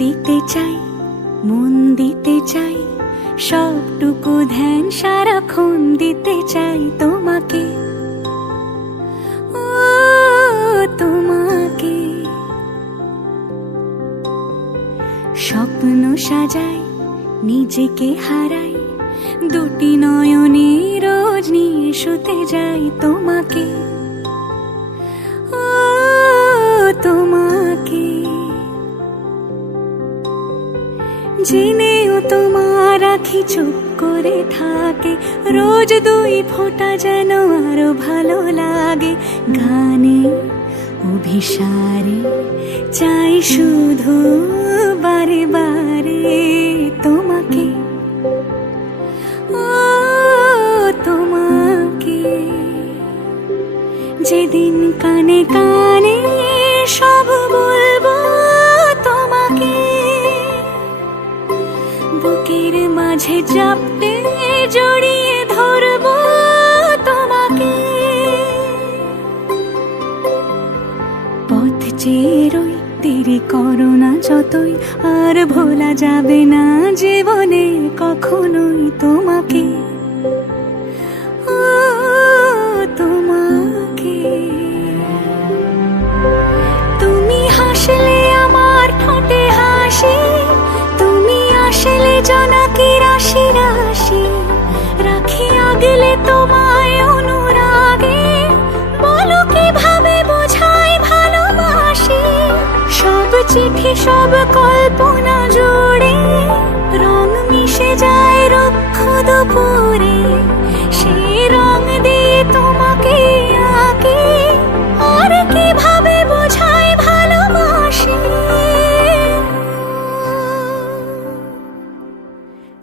দিতে চাই, মন দিতে চাই, সবটুকু ধ্যান সারাক্ষণ দিতে চাই তোমাকে, ও তোমাকে। স্বপ্ন সাজাই, নিজেকে হারাই, দুটি নয়নে রোজ নিয়ে শুতে যাই তোমাকে, ও তোমাকে। জেনেও তোমার আখি চুপ করে থাকে, রোজ দুই ফোঁটা যেন আরো ভালো লাগে। গানে অভিসারে চাই শুধু বারে বারে তোমাকে, ও তোমাকে। যেদিন কানে কানে সব বলবো তোমাকে, বুকের মাঝে চাপতে জড়িয়ে ধরবো তোমাকে। পথ চেয়ে রই, দেরি করো না যতই, আর ভোলা যাবে না জীবনে কখনোই তোমাকে, ও তোমাকে। তুমি হাসলে আমার ঠোঁটে হাসি, তুমি আসলে জোনাকি রাশি রাশি, রাখি আগলে তোমায় অনুরাগে, বলো কিভাবে বোঝাই ভালোবাসি। সব চিঠি সব কল্পনা জুড়ে রং মিশে যায় রুক্ষ দুপুরে।